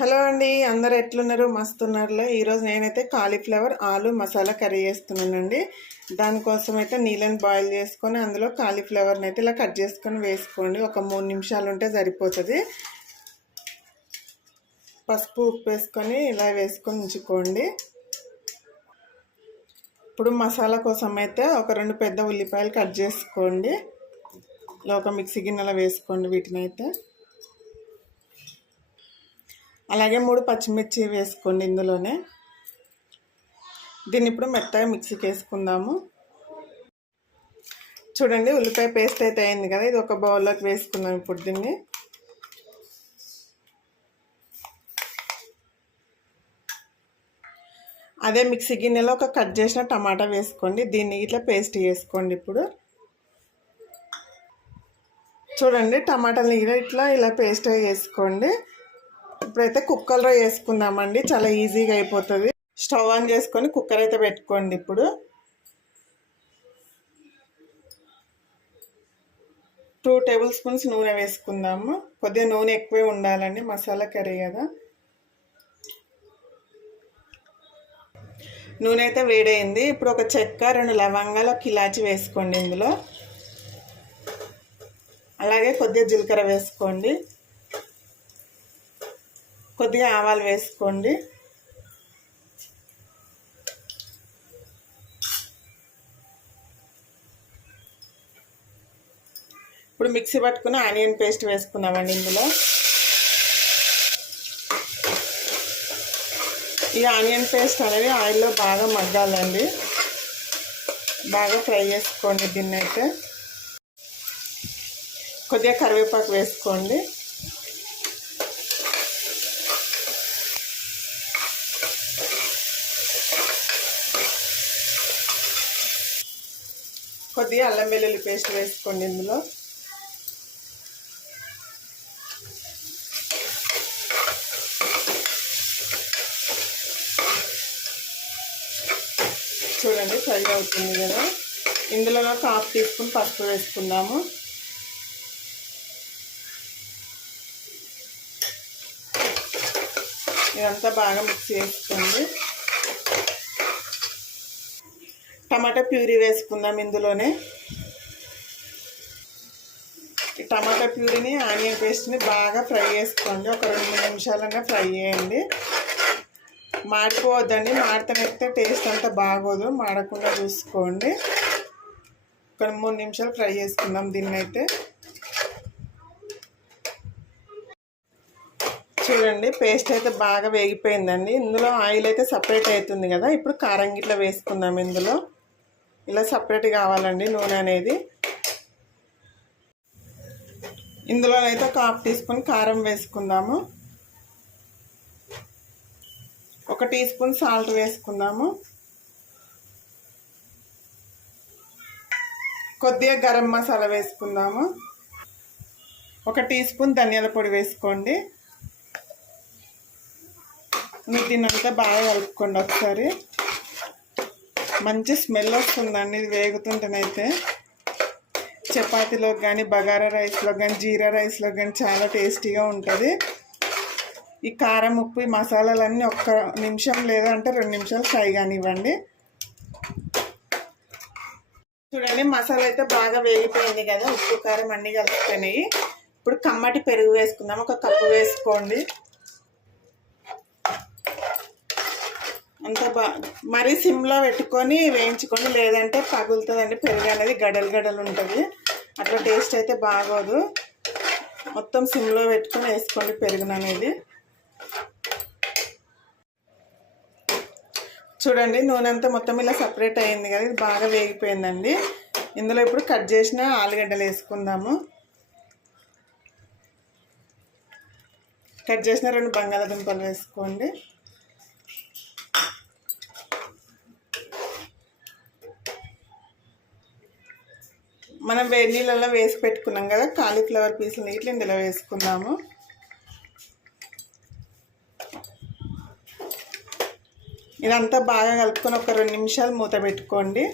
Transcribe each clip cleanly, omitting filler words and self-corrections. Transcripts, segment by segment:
Hello అండి, అందరు ఎట్లున్నారు? మస్తున్నారులే. ఈరోజు నేనైతే కాలీఫ్లవర్ ఆలు మసాలా కర్రీ చేస్తున్నానండి. దానికోసం అయితే నీళ్ళని బాయిల్ చేసుకొని అందులో కాలీఫ్లవర్ని అయితే ఇలా కట్ చేసుకొని వేసుకోండి. ఒక 3 నిమిషాలు ఉంటే సరిపోతుంది. పసుపు ఉప్పు వేసుకొని ఇలా వేసుకొని ఉంచుకోండి. ఇప్పుడు మసాలా కోసం అయితే ఒక 2 పెద్ద ఉల్లిపాయలు కట్ చేసుకోండి. ఇలా ఒక మిక్సీ గిన్నెలో వేసుకోండి. వీటిని అయితే అలాగే 3 పచ్చిమిర్చి వేసుకోండి ఇందులోనే. దీన్ని ఇప్పుడు మెత్తగా మిక్సీకి వేసుకుందాము. చూడండి, ఉల్లిపాయ పేస్ట్ అయితే అయింది కదా, ఇది ఒక బౌల్లోకి వేసుకుందాం. ఇప్పుడు దీన్ని అదే మిక్సీ గిన్నెలో ఒక కట్ చేసిన టమాటా వేసుకోండి. దీన్ని ఇట్లా పేస్ట్ చేసుకోండి. ఇప్పుడు చూడండి, టమాటాలని ఇట్లా ఇలా పేస్ట్ వేసుకోండి. ఇప్పుడైతే కుక్కర్లో వేసుకుందామండి, చాలా ఈజీగా అయిపోతుంది. స్టవ్ ఆన్ చేసుకొని కుక్కర్ అయితే పెట్టుకోండి. ఇప్పుడు 2 టేబుల్ స్పూన్స్ నూనె వేసుకుందాము. కొద్దిగా నూనె ఎక్కువే ఉండాలండి, మసాలా కర్రీ కదా. నూనె అయితే వేడైంది. ఇప్పుడు ఒక చెక్క, 2 లవంగాలు, ఒక ఇలాచి వేసుకోండి ఇందులో. అలాగే కొద్దిగా జీలకర్ర వేసుకోండి, కొద్దిగా ఆవాలు వేసుకోండి. ఇప్పుడు మిక్సీ పట్టుకుని ఆనియన్ పేస్ట్ వేసుకున్నామండి ఇందులో. ఈ ఆనియన్ పేస్ట్ అనేది ఆయిల్లో బాగా మగ్గాలండి, బాగా ఫ్రై చేసుకోండి. దీన్ని అయితే కొద్దిగా కరివేపాకు వేసుకోండి. కొద్దిగా అల్లం వెల్లుల్లి పేస్ట్ వేసుకోండి ఇందులో. చూడండి, ఫ్రై అవుతుంది కదా. ఇందులో ఒక 1/2 టీ స్పూన్ పసుపు వేసుకుందాము. ఇదంతా బాగా మిక్స్ చేసుకోండి. టమాటా ప్యూరీ వేసుకుందాం ఇందులోనే. ఈ టమాటా ప్యూరీని, ఆనియన్ పేస్ట్ని బాగా ఫ్రై చేసుకోండి. ఒక 2-3 నిమిషాలన్నా ఫ్రై చేయండి. మాడిపోవద్దండి, మాడితేనైతే టేస్ట్ అంతా బాగోదు. మాడకుండా చూసుకోండి. ఒక 3 నిమిషాలు ఫ్రై చేసుకుందాం దీన్ని అయితే. చూడండి, పేస్ట్ అయితే బాగా వేగిపోయిందండి. ఇందులో ఆయిల్ అయితే సపరేట్ అవుతుంది కదా. ఇప్పుడు కారం గిట్లా వేసుకుందాం ఇందులో. ఇలా సపరేట్ కావాలండి నూనె అనేది. ఇందులోనైతే ఒక 1/2 టీ స్పూన్ కారం వేసుకుందాము. 1 టీ స్పూన్ సాల్ట్ వేసుకుందాము. కొద్దిగా గరం మసాలా వేసుకుందాము. 1 టీ స్పూన్ ధనియాల పొడి వేసుకోండి. దీన్నంతా బాగా కలుపుకోండి ఒకసారి. మంచి స్మెల్ వస్తుందండి ఇది వేగుతుంటేనైతే. చపాతీలోకి కానీ, బగారా రైస్లో కానీ, జీరా రైస్లో కానీ చాలా టేస్టీగా ఉంటుంది. ఈ కారం, ఉప్పు, ఈ మసాలాలన్నీ 1 నిమిషం లేదా అంటే 2 నిమిషాలు ఫ్రై కానివ్వండి. చూడండి, మసాలా అయితే బాగా వేగిపోయింది కదా. ఉప్పు, కారం అన్నీ కలిసిపోయినాయి. ఇప్పుడు కమ్మటి పెరుగు వేసుకుందాం. 1 కప్పు వేసుకోండి. అంత మరీ సిమ్లో పెట్టుకొని వేయించుకోండి, లేదంటే పగులుతుందండి. పెరుగు అనేది గడలు గడలు ఉంటుంది, అట్లా టేస్ట్ అయితే బాగోదు. మొత్తం సిమ్లో పెట్టుకొని వేసుకోండి పెరుగును అనేది. చూడండి, నూనె అంతా మొత్తం ఇలా సపరేట్ అయ్యింది కదా. ఇది బాగా వేగిపోయిందండి. ఇందులో ఇప్పుడు కట్ చేసిన ఆలుగడ్డలు వేసుకుందాము. కట్ చేసిన 2 బంగాళాదుంపలు వేసుకోండి. మనం వేడి నీళ్ళల్లో వేసి పెట్టుకున్నాం కదా కాలీఫ్లవర్ పీసులు, ఇట్లా ఇందులో వేసుకుందాము. ఇదంతా బాగా కలుపుకొని ఒక 2 నిమిషాలు మూత పెట్టుకోండి.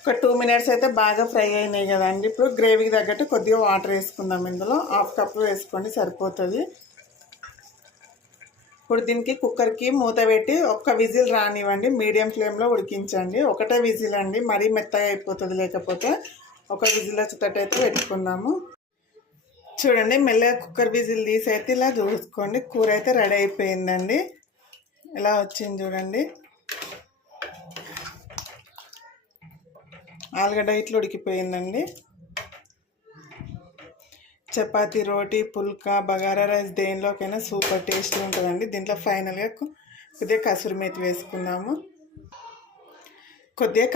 ఒక 2 మినిట్స్ అయితే బాగా ఫ్రై అయినాయి కదండి. ఇప్పుడు గ్రేవీకి తగ్గట్టు కొద్దిగా వాటర్ వేసుకుందాం. ఇందులో 1/2 కప్ వేసుకోండి, సరిపోతుంది. ఇప్పుడు దీనికి కుక్కర్కి మూత పెట్టి ఒక్క విజిల్ రానివ్వండి. మీడియం ఫ్లేమ్లో ఉడికించండి. ఒకటే విజిల్ అండి, మరీ మెత్తగా అయిపోతుంది. లేకపోతే ఒక విజిల్ వచ్చేటట్టయితే పెట్టుకుందాము. చూడండి, మెల్లగా కుక్కర్ విజిల్ తీసి అయితే ఇలా చూసుకోండి. కూర అయితే రెడీ అయిపోయిందండి. ఇలా వచ్చింది చూడండి. ఆలుగడ్డ ఇట్లా ఉడికిపోయిందండి. చపాతీ, రోటీ, పుల్కా, బగారా రైస్ దేనిలోకైనా సూపర్ టేస్టీ ఉంటుందండి. దీంట్లో ఫైనల్గా కొద్దిగా కసూరి మేతి వేసుకుందాము. కొద్దిగా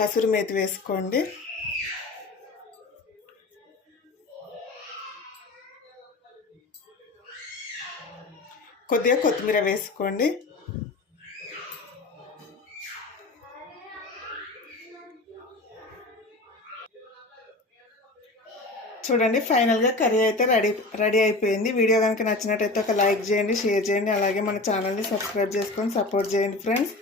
కసూరి మేతి వేసుకోండి. కొద్దిగా కొత్తిమీర వేసుకోండి. చూడండి, ఫైనల్గా కర్రీ అయితే రెడీ అయిపోయింది. వీడియో కనుక నచ్చినట్టయితే ఒక లైక్ చేయండి, షేర్ చేయండి. అలాగే మన ఛానల్ని సబ్స్క్రైబ్ చేసుకొని సపోర్ట్ చేయండి ఫ్రెండ్స్.